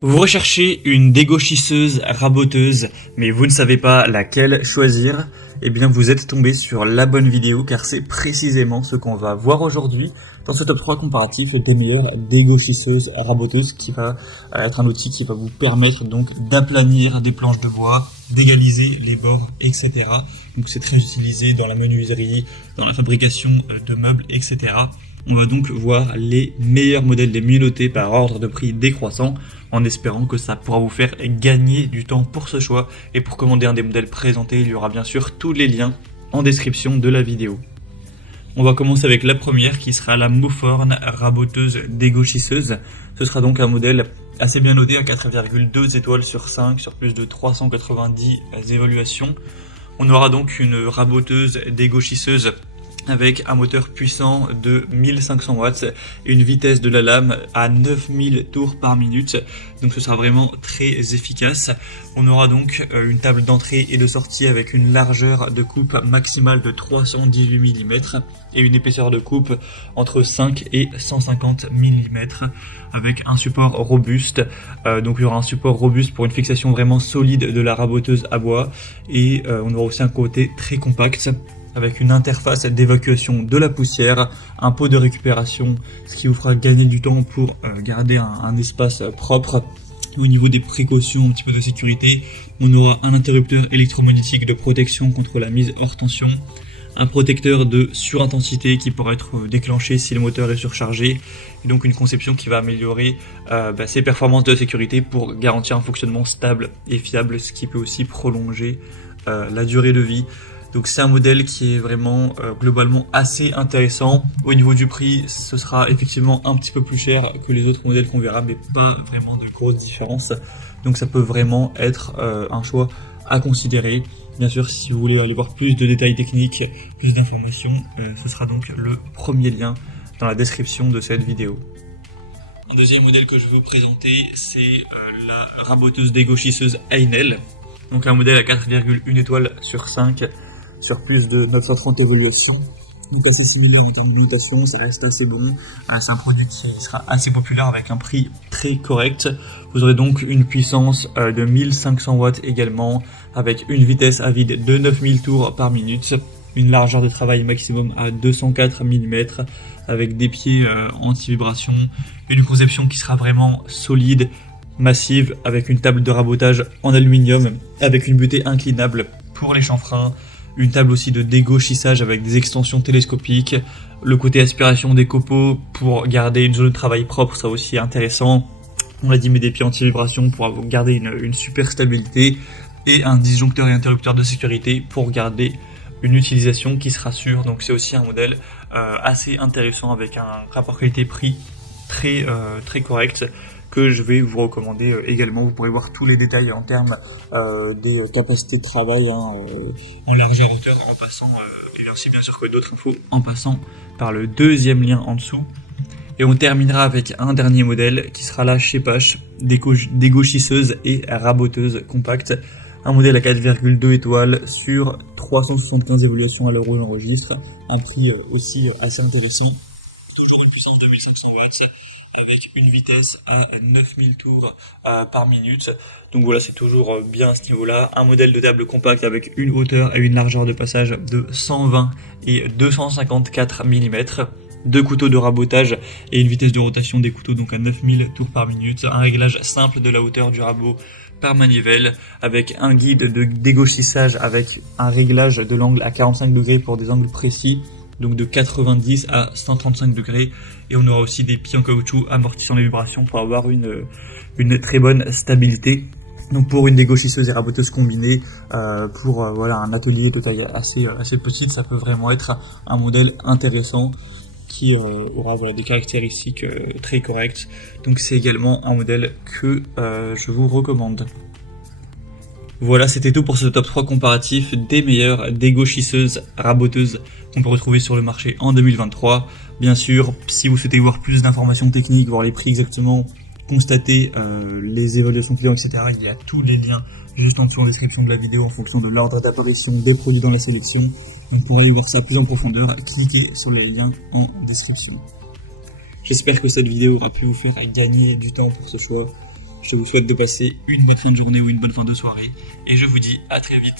Vous recherchez une dégauchisseuse raboteuse, mais vous ne savez pas laquelle choisir? Eh bien, vous êtes tombé sur la bonne vidéo, car c'est précisément ce qu'on va voir aujourd'hui dans ce top 3 comparatif des meilleures dégauchisseuses raboteuses, qui va être un outil qui va vous permettre donc d'aplanir des planches de bois, d'égaliser les bords, etc. Donc c'est très utilisé dans la menuiserie, dans la fabrication de meubles, etc. On va donc voir les meilleurs modèles, les mieux notés par ordre de prix décroissant, en espérant que ça pourra vous faire gagner du temps pour ce choix. Et pour commander un des modèles présentés, il y aura bien sûr tous les liens en description de la vidéo. On va commencer avec la première qui sera la Mouforn raboteuse dégauchisseuse. Ce sera donc un modèle assez bien noté à 4,2 étoiles sur 5 sur plus de 390 évaluations. On aura donc une raboteuse dégauchisseuse avec un moteur puissant de 1500 watts et une vitesse de la lame à 9000 tours par minute. Donc ce sera vraiment très efficace. On aura donc une table d'entrée et de sortie avec une largeur de coupe maximale de 318 mm et une épaisseur de coupe entre 5 et 150 mm avec un support robuste. Donc il y aura un support robuste pour une fixation vraiment solide de la raboteuse à bois et on aura aussi un côté très compact avec une interface d'évacuation de la poussière, un pot de récupération, ce qui vous fera gagner du temps pour garder un espace propre. Au niveau des précautions, un petit peu de sécurité, on aura un interrupteur électromagnétique de protection contre la mise hors tension, un protecteur de surintensité qui pourra être déclenché si le moteur est surchargé, et donc une conception qui va améliorer ses performances de sécurité pour garantir un fonctionnement stable et fiable, ce qui peut aussi prolonger la durée de vie. Donc c'est un modèle qui est vraiment globalement assez intéressant. Au niveau du prix, ce sera effectivement un petit peu plus cher que les autres modèles qu'on verra, mais pas vraiment de grosses différences. Donc ça peut vraiment être un choix à considérer. Bien sûr, si vous voulez aller voir plus de détails techniques, plus d'informations, ce sera donc le premier lien dans la description de cette vidéo. Un deuxième modèle que je vais vous présenter, c'est la raboteuse dégauchisseuse Einel. Donc un modèle à 4,1 étoiles sur 5 sur plus de 930 évaluations. Donc assez similaire en termes de notation, ça reste assez bon. C'est un produit qui sera assez populaire avec un prix très correct. Vous aurez donc une puissance de 1500 watts également, avec une vitesse à vide de 9000 tours par minute, une largeur de travail maximum à 204 mm, avec des pieds anti-vibration, une conception qui sera vraiment solide, massive, avec une table de rabotage en aluminium, avec une butée inclinable pour les chanfreins, une table aussi de dégauchissage avec des extensions télescopiques, le côté aspiration des copeaux pour garder une zone de travail propre, ça aussi intéressant. On l'a dit, mais des pieds anti-vibration pour garder une super stabilité, et un disjoncteur et interrupteur de sécurité pour garder une utilisation qui sera sûre. Donc c'est aussi un modèle assez intéressant avec un rapport qualité-prix très correct, que je vais vous recommander également. Vous pourrez voir tous les détails en termes des capacités de travail en largeur hauteur, en passant, et ainsi bien sûr que d'autres infos, en passant par le deuxième lien en dessous. Et on terminera avec un dernier modèle qui sera la Shepash, dégauchisseuse et raboteuse compacte. Un modèle à 4,2 étoiles sur 375 évaluations à l'heure où j'enregistre. Un prix aussi assez intéressant. Toujours une puissance de 1500 watts. Avec une vitesse à 9000 tours par minute. Donc voilà, c'est toujours bien à ce niveau-là. Un modèle de table compacte avec une hauteur et une largeur de passage de 120 et 254 mm. Deux couteaux de rabotage et une vitesse de rotation des couteaux donc à 9000 tours par minute. Un réglage simple de la hauteur du rabot par manivelle, avec un guide de dégauchissage avec un réglage de l'angle à 45 degrés pour des angles précis, donc de 90 à 135 degrés, et on aura aussi des pieds en caoutchouc amortissant les vibrations pour avoir une très bonne stabilité. Donc pour une dégauchisseuse et raboteuse combinée, pour un atelier de taille assez petite, ça peut vraiment être un modèle intéressant qui aura des caractéristiques très correctes. Donc c'est également un modèle que je vous recommande. Voilà, c'était tout pour ce top 3 comparatif des meilleures dégauchisseuses raboteuses qu'on peut retrouver sur le marché en 2023. Bien sûr, si vous souhaitez voir plus d'informations techniques, voir les prix exactement, constater les évaluations clients, etc., il y a tous les liens juste en dessous en description de la vidéo en fonction de l'ordre d'apparition des produits dans la sélection. Donc pour aller voir ça plus en profondeur, cliquez sur les liens en description. J'espère que cette vidéo aura pu vous faire gagner du temps pour ce choix. Je vous souhaite de passer une bonne fin de journée ou une bonne fin de soirée. Et je vous dis à très vite.